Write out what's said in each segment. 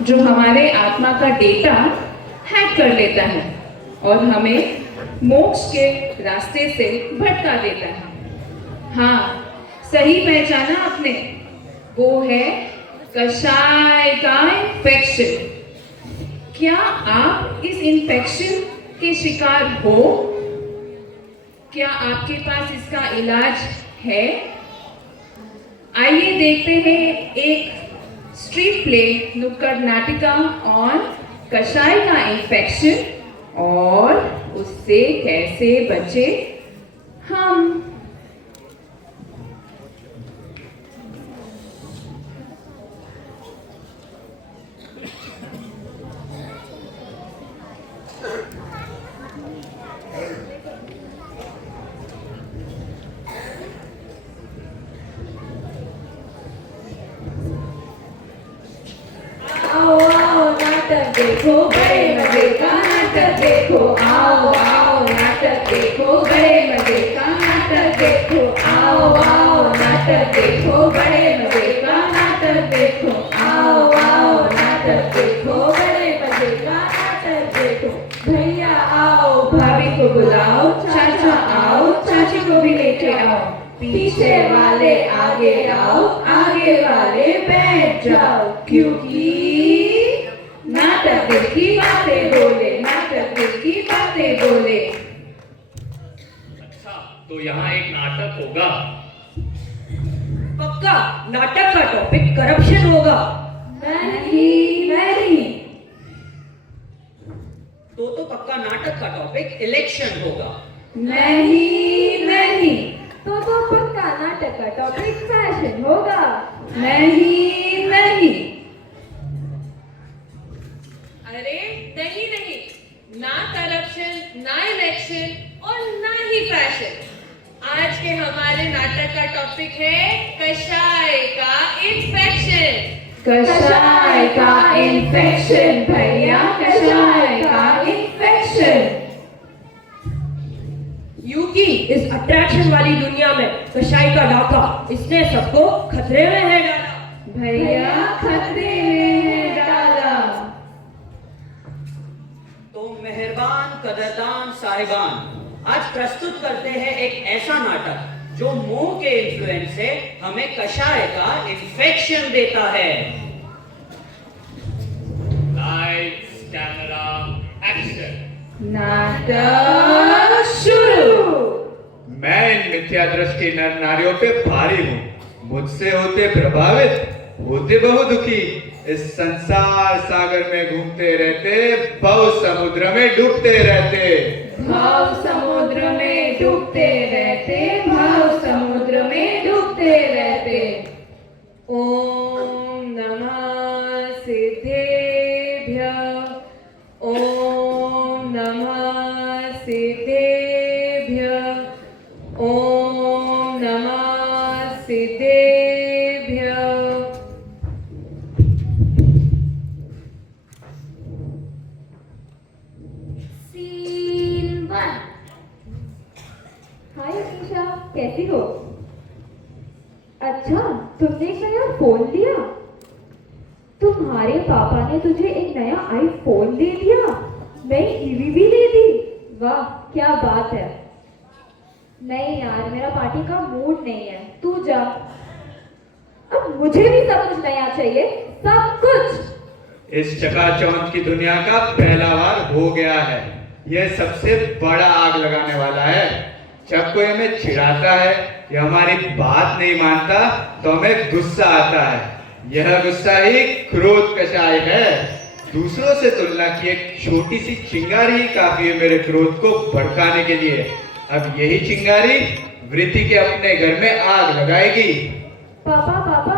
जो हमारे आत्मा का डेटा हैक कर लेता है और हमें मोक्ष के रास्ते से भटका देता है। हाँ, सही पहचाना आपने, वो है कषाय का इन्फेक्शन। क्या आप इस इन्फेक्शन के शिकार हो? क्या आपके पास इसका इलाज है? आइए देखते हैं एक स्ट्रीट प्ले नुक्कड़ नाटिका और कषाय का इन्फेक्शन और उससे कैसे बचे हम। देखो बड़े मजे का नाटक देखो, आओ आओ नाटक देखो, बड़े मजे का नाटक देखो, आओ आओ नाटक देखो, बड़े मजे का नाटक देखो, आओ आओ नाटक देखो, बड़े मजे का नाटक देखो। भैया आओ, भाभी को बुलाओ, चाचा आओ, चाची को भी लेके आओ, पीछे वाले आगे आओ, आगे वाले बैठ जाओ, क्योंकि नाटक की बातें बोले, नाटक की बातें बोले। अच्छा, तो यहाँ एक नाटक होगा। पक्का नाटक का टॉपिक करप्शन होगा। नहीं नहीं, तो पक्का नाटक का टॉपिक इलेक्शन होगा। नहीं नहीं, तो पक्का नाटक का टॉपिक फैशन होगा। नहीं नहीं, अरे नहीं नहीं, ना करप्शन, ना इलेक्शन और ना ही फैशन। आज के हमारे नाटक का टॉपिक है कषाय का इन्फेक्शन। कषाय का इन्फेक्शन भैया, कषाय का इन्फेक्शन। यूकी इस अट्रैक्शन वाली दुनिया में कषाय का डाका, इसने सबको खतरे में है डाला। भैया खतरे में है डाला। तो मेहरबान कदरदान साहिबान, आज प्रस्तुत करते हैं एक ऐसा नाटक जो मोह के इन्फ्लुएंस से हमें कषाय का इन्फेक्शन देता है। Lights, camera, action. नाटक शुरू। मैं इन मिथ्या दृष्टि नर नारियों पे भारी हूँ, मुझसे होते प्रभावित, होते बहु दुखी, इस संसार सागर में घूमते रहते, भव समुद्र में डूबते रहते। भाव समुद्र में डूबते रहते, भाव समुद्र में डूबते रहते। ओम नमः सिद्धेभ्य, ओम नमः सिद्धेभ्य, ओम नमः सिद्धेभ्य। सीन 1। हाय ईशा, कैसी हो? अच्छा, तुमने एक नया फोन लिया? तुम्हारे पापा ने तुझे एक नया आईफोन दे दिया, नई टीवी भी ले दी। वाह क्या बात है। नहीं यार, मेरा पार्टी का मूड नहीं है, तू जा। अब मुझे भी सब कुछ नया चाहिए, सब कुछ। इस चकाचौंध की दुनिया का पहला वार हो गया है। यह सबसे बड़ा आग लगाने वाला है। जब कोई हमें चिढ़ाता है या हमारी बात नहीं मानता तो हमें गुस्सा आता है। यह गुस्सा ही क्रोध कषाय है। दूसरों से तुलना की एक छोटी सी चिंगारी ही काफी है मेरे क्रोध को भड़काने के लिए। अब यही चिंगारी वृत्ति के अपने घर में आग लगाएगी। पापा पापा,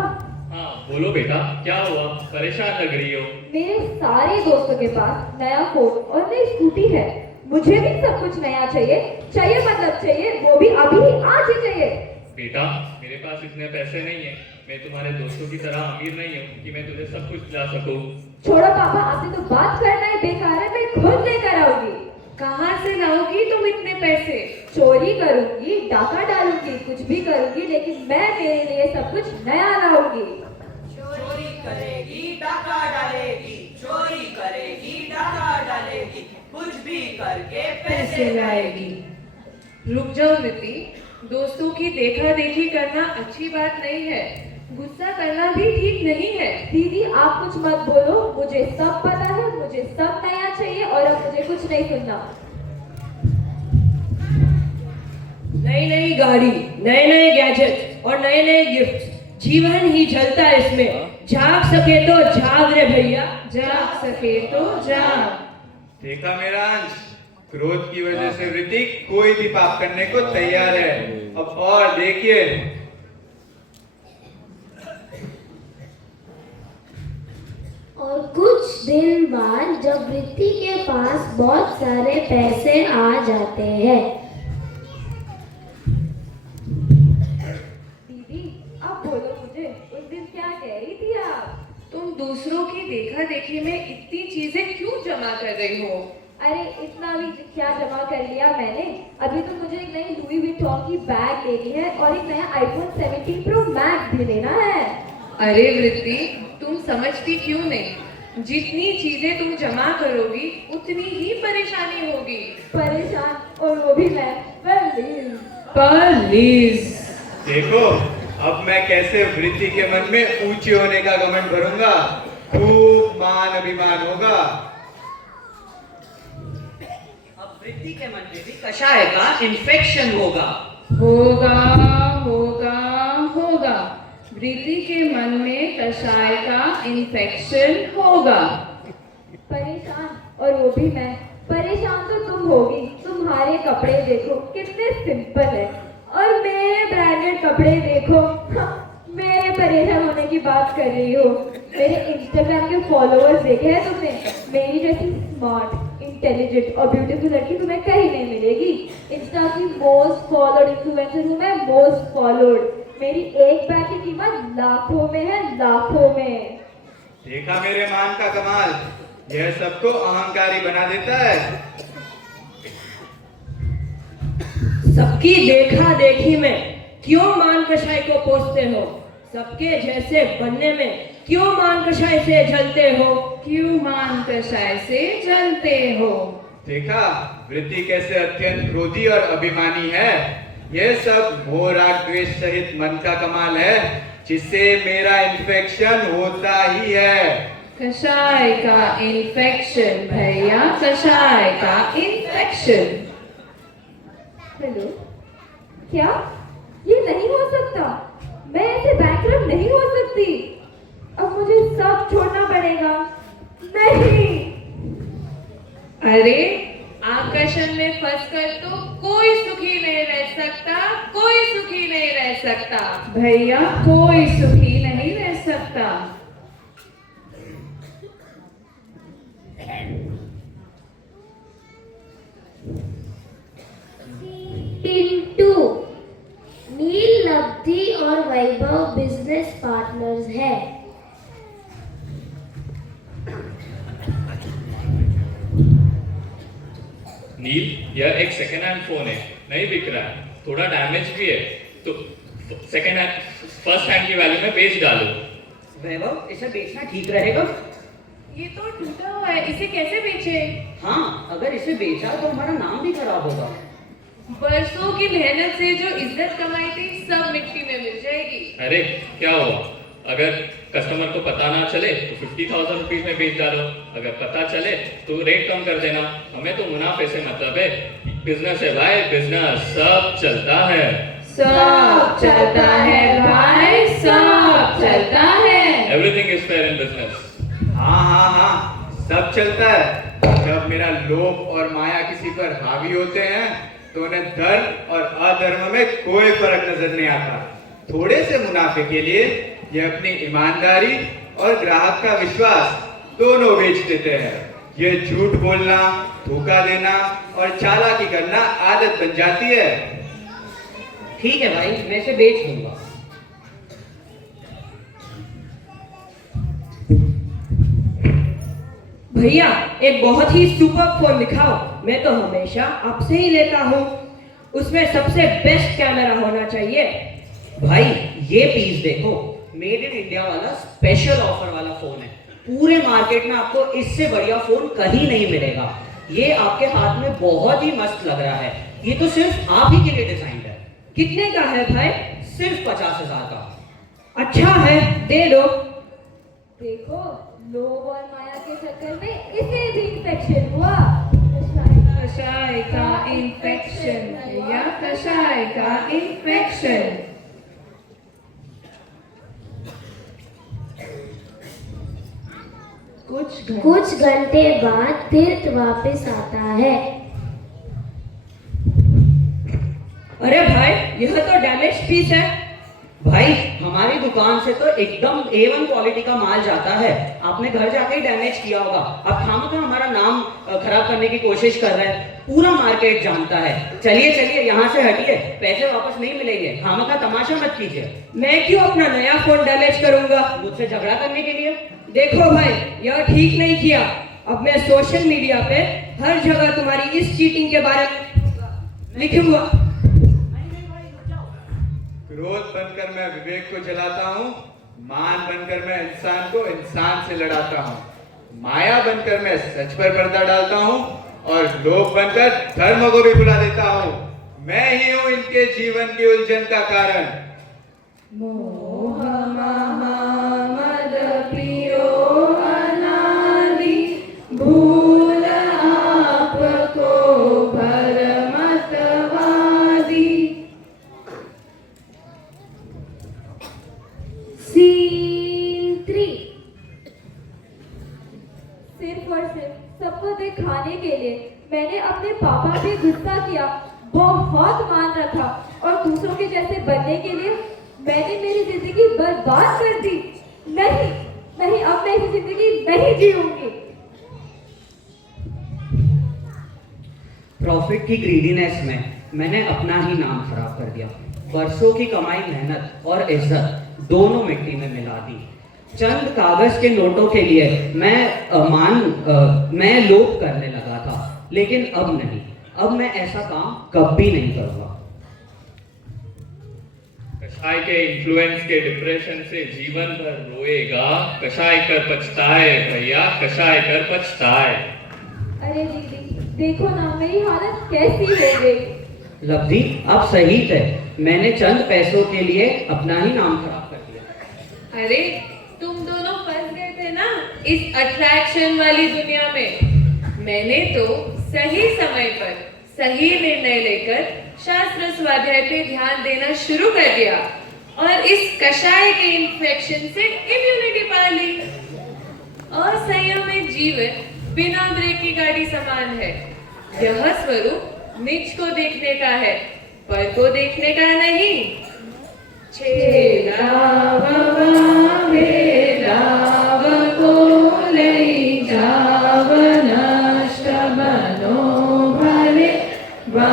हाँ बोलो बेटा, क्या हुआ? परेशान लग रही हो। मेरे सारे दोस्तों के पास नया फोन और नई स्कूटी है, मुझे भी सब कुछ नया चाहिए। चाहिए मतलब चाहिए, वो भी अभी आज ही चाहिए। बेटा, मेरे पास इतने पैसे नहीं है। मैं तुम्हारे दोस्तों की तरह अमीर नहीं हूँ कि मैं तुझे सब कुछ दिला सकूं। छोड़ो पापा, आपसे तो बात करना ही बेकार है, मैं खुद लेकर आऊंगी। कहाँ से लाओगी तुम इतने पैसे? चोरी करूंगी, डाका डालूंगी, कुछ भी करूंगी, लेकिन मैं मेरे लिए सब कुछ नया लाऊंगी। चोरी करेगी, डाका डालेगी, कैसे लाएगी? रुक जाओ रिति, दोस्तों की देखा देखी करना अच्छी बात नहीं है, गुस्सा करना भी ठीक नहीं है। दीदी आप कुछ मत बोलो, मुझे सब पता है, मुझे सब नया चाहिए और अब मुझे कुछ नहीं सुनना। नई नई गाड़ी, नए नए गैजेट्स और नए नए गिफ्ट्स, जीवन ही जलता है इसमें। जाग सके तो जाग रे भैया, जाग सके तो जाग। देखा मेरा अंश, क्रोध की वजह से ऋतिक कोई भी पाप करने को तैयार है। अब और देखिए, और कुछ दिन बाद जब वृत्ति के पास बहुत सारे पैसे आ जाते हैं। दीदी अब बोलो मुझे, उस दिन क्या कह रही थी आप? तुम दूसरों की देखा देखी में इतनी चीजें क्यों जमा कर रही हो? अरे इतना भी क्या जमा कर लिया मैंने? अभी तो मुझे एक नई लुई विटॉन की बैग लेनी है और एक नया आईफोन 17 प्रो मैक्स भी लेना है। अरे वृत्ति, तुम समझती क्यों नहीं? जितनी चीजें तुम जमा करोगी उतनी ही परेशानी होगी। परेशान, और वो भी मैं। प्लीज। देखो अब मैं कैसे वृत्ति के मन में ऊंचे होने का घमंड भरूंगा। खूब मान अभिमान होगा। अब वृत्ति के मन में भी कषाय का इन्फेक्शन होगा। होगा होगा होगा, वृत्ति के मन में कषाय का इन्फेक्शन होगा। परेशान, और वो भी मैं। परेशान तो तुम होगी, तुम्हारे कपड़े देखो कितने सिंपल है, और मेरे ब्रांडेड कपड़े देखो। मेरे परेशान होने की बात कर रही हो? मेरे इंस्टाग्राम के फॉलोअर्स देखे हैं तुमने? मेरी जैसी स्मार्ट, इंटेलिजेंट और ब्यूटीफुल लड़की तुम्हें कहीं नहीं मिलेगी। इंस्टा की मोस्ट फॉलोड इन्फ्लुएंसर हूँ मैं, मोस्ट फॉलोड। मेरी एक बैग की कीमत लाखों में है, लाखों में। देखा मेरे मान का कमाल, यह सबको अहंकारी बना देता है। सबकी देखा देखी में क्यों मान कषाय को पोसते हो? सबके जैसे बनने में क्यों मान कषाय से जलते हो? क्यों मान कषाय से जलते हो? देखा वृत्ति कैसे अत्यंत क्रोधी और अभिमानी है। यह सब मोह राग द्वेष सहित मन का कमाल है, जिससे मेरा इन्फेक्शन होता ही है। कषाय का इन्फेक्शन भैया, कषाय का इन्फेक्शन। हेलो, क्या ये नहीं हो सकता? मैं ऐसे बैंकरप्ट नहीं हो सकती। अब मुझे सब छोड़ना पड़ेगा। नहीं। अरे आकर्षण में फंसकर तो कोई सुखी नहीं रह सकता, कोई सुखी नहीं रह सकता। भैया कोई सुखी नहीं रह सकता। टिंटू, नील, लब्धि और वैभव बिजनेस पार्टनर्स हैं। नील, यह एक सेकेंड हैंड फोन है, नहीं बिक रहा है, थोड़ा डैमेज भी है, तो सेकेंड हैंड फर्स्ट हैंड की वैल्यू में बेच डालो। वैभव, इसे बेचना ठीक रहेगा? ये तो टूटा हुआ है, इसे कैसे बेचे? हाँ, अगर इसे बेचा तो हमारा नाम भी खराब होगा। बरसों की मेहनत से जो इज्जत कमाई थी सब मिट्टी में मिल जाएगी। अरे क्या हुआ, अगर कस्टमर को पता ना चले तो 50,000 रुपीज में बेच डालो, अगर पता चले तो रेट कम कर देना, हमें तो मुनाफे से मतलब है। बिजनेस है भाई, बिजनेस, सब चलता है। सब चलता है भाई, सब चलता है। Everything is fair in business. हाँ हाँ हाँ, सब चलता है। जब मेरा लोभ और माया किसी पर हावी होते हैं तो उन्हें धर्म और अधर्म में कोई फर्क नजर नहीं आता। थोड़े से मुनाफे के लिए ये अपनी ईमानदारी और ग्राहक का विश्वास दोनों बेच देते हैं। ये झूठ बोलना, धोखा देना और चालाकी करना आदत बन जाती है। ठीक है भाई, मैं इसे बेच दूंगा। भैया एक बहुत ही सुपर फोन दिखाओ, मैं तो हमेशा आपसे ही लेता हूँ। उसमें सबसे बेस्ट कैमरा होना चाहिए। भाई ये पीस देखो, मेड इन इंडिया वाला स्पेशल ऑफर वाला फोन है। पूरे मार्केट में आपको इससे बढ़िया फोन कहीं नहीं मिलेगा। ये आपके हाथ में बहुत ही मस्त लग रहा है। ये तो सिर्फ आप ही के लिए डिजाइन है। कितने का है भाई? सिर्फ 50,000 का। अच्छा है, दे दो। देखो, लोभ और माया के चक्कर में इसे भी इन्फेक्शन हुआ। कषाय का इन्फेक्शन भैया, कषाय का इन्फेक्शन। कुछ घंटे बाद तीर्थ वापस आता है। अरे भाई, यह तो डैमेज पीस है। भाई, हमारी दुकान से तो एकदम A1 क्वालिटी का माल जाता है। आपने घर जाके ही डैमेज किया होगा। अब खामखा हमारा नाम खराब करने की कोशिश कर रहे हैं। पूरा मार्केट जानता है। चलिए चलिए, यहाँ से हटिए, पैसे वापस नहीं मिलेंगे। खामखा तमाशा मत कीजिए। मैं क्यों अपना नया फोन डैमेज करूंगा? मुझसे झगड़ा करने के लिए? देखो भाई, यह ठीक नहीं किया। अब मैं सोशल मीडिया पे हर जगह तुम्हारी इस चीटिंग के बारे में लिखूंगा। क्रोध बनकर मैं विवेक को जलाता हूँ, मान बनकर मैं इंसान को इंसान से लड़ाता हूँ, माया बनकर मैं सच पर पर्दा डालता हूँ और लोभ बनकर धर्म को भी भुला देता हूँ। मैं ही हूँ इनके जीवन की उलझन का कारण। मोह मद प्रियो अनादि, भूल आपको भरमतवादी। सीन 3। सिर्फ और सिर्फ सबको दिखाने के लिए मैंने अपने पापा पे गुस्सा किया, बहुत मान रखा, और दूसरों के जैसे बनने के लिए मैंने मेरी जिंदगी बर्बाद कर दी। नहीं नहीं, अब मैं ऐसी जिंदगी नहीं जीऊंगी। प्रॉफिट की ग्रीडीनेस में मैंने अपना ही नाम खराब कर दिया। वर्षों की कमाई, मेहनत और इज्जत दोनों मिट्टी में मिला दी। चंद कागज के नोटों के लिए मैं लोभ करने लगा था, लेकिन अब नहीं। अब मैं ऐसा काम कभी नहीं करूंगा। कषाय के इन्फ्लुएंस के डिप्रेशन से जीवन भर रोएगा, कषाय कर पछताए भैया, कषाय कर पछताए। अरे दीदी, देखो ना मेरी हालत कैसी हो गई। लब्धि, आप सही थे। मैंने चंद पैसों के लिए अपना ही नाम खराब कर दिया। अरे, तुम दोनों फंस गए थे ना इस अट्रैक्शन वाली दुनिया में। मैंने तो सही समय पर सही निर्णय लेकर शास्त्र स्वाध्याय पे ध्यान देना शुरू कर दिया और इस कषाय के इन्फेक्शन से इम्यूनिटी पा ली। असंयमित जीवन बिना ब्रेक की गाड़ी समान है। यह स्वरूप निज को देखने का है, पर को देखने का नहीं। छेड़ाव भेदाव को लई जाव, नष्ट बनो भले वा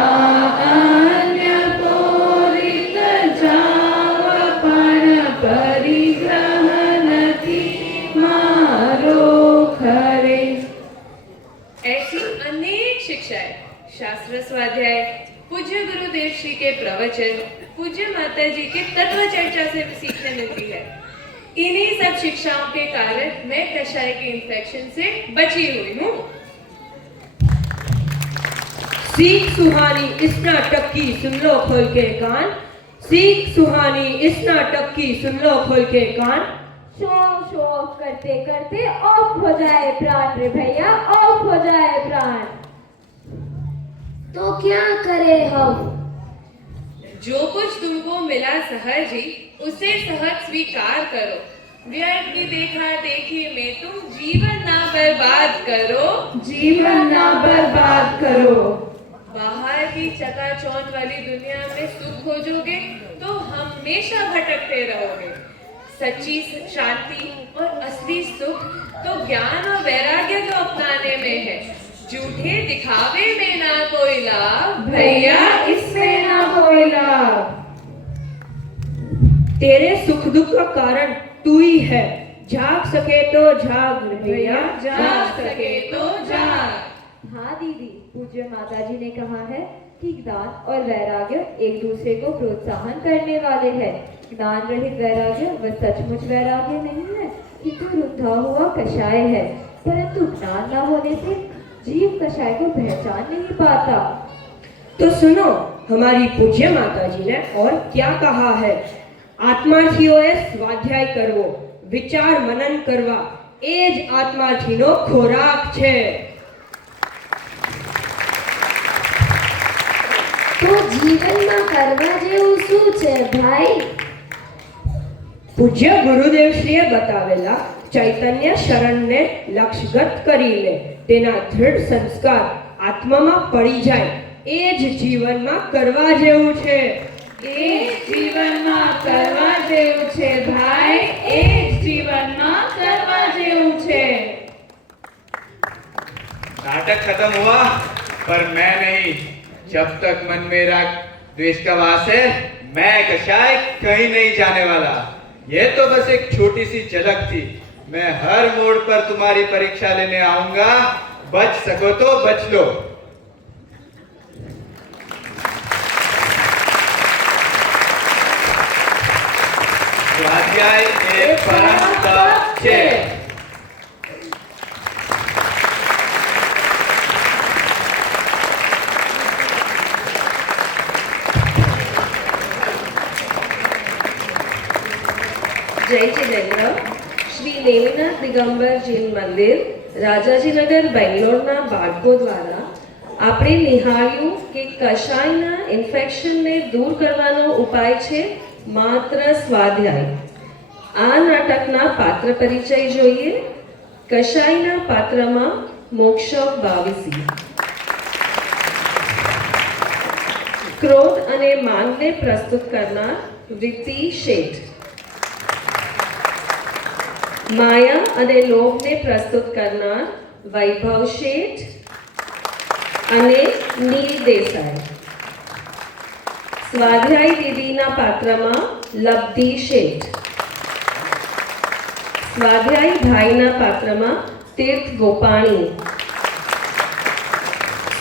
अन्य पोरित जाव, पण परिग्रह नति मारो खरे। ऐसी अनेक शिक्षाएं शास्त्र स्वाध्याय, पूज्य गुरुदेव श्री के प्रवचन, पूज्य माता जी के तत्व चर्चा से सीखने मिलती है। इन्हीं सब शिक्षाओं के कारण मैं कषाय के इन्फेक्शन से बची हुई हूँ। सीख सुहानी इस नाटक की, सुन लो खोल के कान। सीख सुहानी इस नाटक की, सुन लो खोल के कान। शो ऑफ करते करते ऑफ हो जाए प्राण रे भैया, ऑफ हो जाए प्राण। तो क्या करें हम? जो कुछ तुमको मिला सहज ही, उसे सहज स्वीकार करो। व्यर्थ की देखा देखी में तुम जीवन ना बर्बाद करो, जीवन ना बर्बाद करो। बाहर की चकाचौंध वाली दुनिया में सुख खोजोगे तो हमेशा भटकते रहोगे। सच्ची शांति और असली सुख तो ज्ञान और वैराग्य को अपनाने में है। झूठे दिखावे में ना कोई लाभ, भैया इसमें ना कोई लाभ। तेरे सुख दुख का कारण तू ही है। जाग सके तो जाग रे भैया, जाग सके तो जाग। हाँ दीदी, पूज्य माता जी ने कहा है कि ज्ञान और वैराग्य एक दूसरे को प्रोत्साहन करने वाले हैं। ज्ञान रहित वैराग्य वह सचमुच वैराग्य नहीं है, किंतु रुंधा हुआ कषाय है। परंतु ज्ञान न होने से जीव कषाय को पहचान नहीं पाता। तो सुनो हमारी पूज्य माता जी ने और क्या कहा है। आत्मार्थीओએ સ્વાધ્યાય કરવો, વિચાર મનન કરવા, એ જ આત્માર્થીનો ખોરાક છે। તો જીવનમાં કરવા જેવું શું છે ભાઈ? પૂજ્ય ગુરુદેવશ્રીએ બતાવેલા ચૈતન્ય શરણને લક્ષ્યગત કરીને તેના દૃઢ સંસ્કાર આત્મામાં પડી જાય, એ જ જીવનમાં કરવા જેવું છે। એ જીવનમાં કરવા જેવું છે ભાઈ, એ જીવનમાં કરવા જેવું છે। नाटक खत्म हुआ पर मैं नहीं। जब तक मन मेरा द्वेष का वास है, मैं कषाय कहीं नहीं जाने वाला। ये तो बस एक छोटी सी झलक थी। मैं हर मोड़ पर तुम्हारी परीक्षा लेने आऊंगा। बच सको तो बच लो। स्वाध्याय એ પરમ તપ છે। જય જિનેન્દ્ર શ્રી નેમિનાથ દિગંબર જૈન મંદિર રાજાજીનગર બેંગ્લોરના બાળકો દ્વારા આપણે નિહાળ્યું કે કષાયના ઇન્ફેક્શનને દૂર કરવાનો ઉપાય છે માત્ર સ્વાધ્યાય। આ નાટકના પાત્ર પરિચય જોઈએ। કષાયના પાત્રમાં મોક્ષક બાવીસી ક્રોધ અને માનને પ્રસ્તુત કરનાર વૃત્તિ શેઠ, माया અને લોભને પ્રસ્તુત કરનાર વૈભવ શેઠ અને નીલ દેસાઈ। સ્વાધ્યાય દીદીના પાત્રમાં લબ્ધિ શેઠ, સ્વાધ્યાય ભાઈના પાત્રમાં તીર્થ ગોપાણી,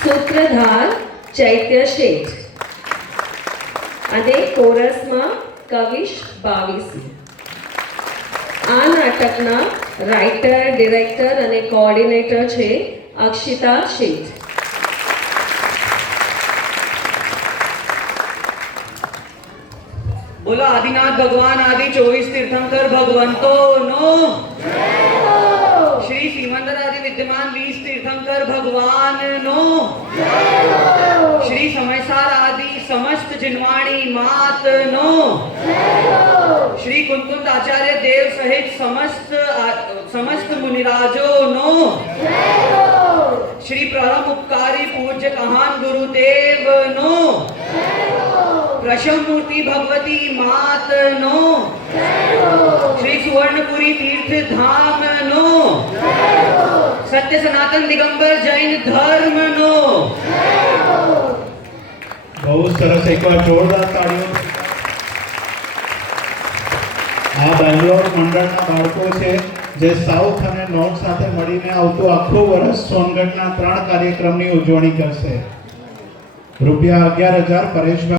સૂત્રધાર ચૈત્ય શેઠ અને કોરસમાં કવિશ બાવીસી। આ નાટકના રાઇટર, ડિરેક્ટર અને કોઓર્ડિનેટર છે અક્ષિતા શેઠ। बोलो आदिनाथ भगवान आदि 24 तीर्थंकर भगवंतों नो। श्री सिमंदर आदि विद्यमान 20 तीर्थंकर भगवान नो। श्री समयसार आदि समस्त जिनवाणी मात नो। श्री कुंकुंद आचार्य देव सहित समस्त मुनिराजो नो। श्री परम उपकारी पूज्य कहान गुरुदेव नो। प्रशम मूर्ति भगवती मात नो। श्री सुवर्णपुरी तीर्थ धाम नो। सत्य सनातन दिगंबर जैन धर्म नो। बहुत सरस, एक बार जोरदार तालियों। આ બેંગ્લોર મંડળના બાળકો છે જે સાઉથ અને નોર્થ સાથે મળીને આવતું આખું વર્ષ સોનગઢના 3 કાર્યક્રમની ઉજવણી કરશે। રૂપિયા 11,000 પરેશભાઈ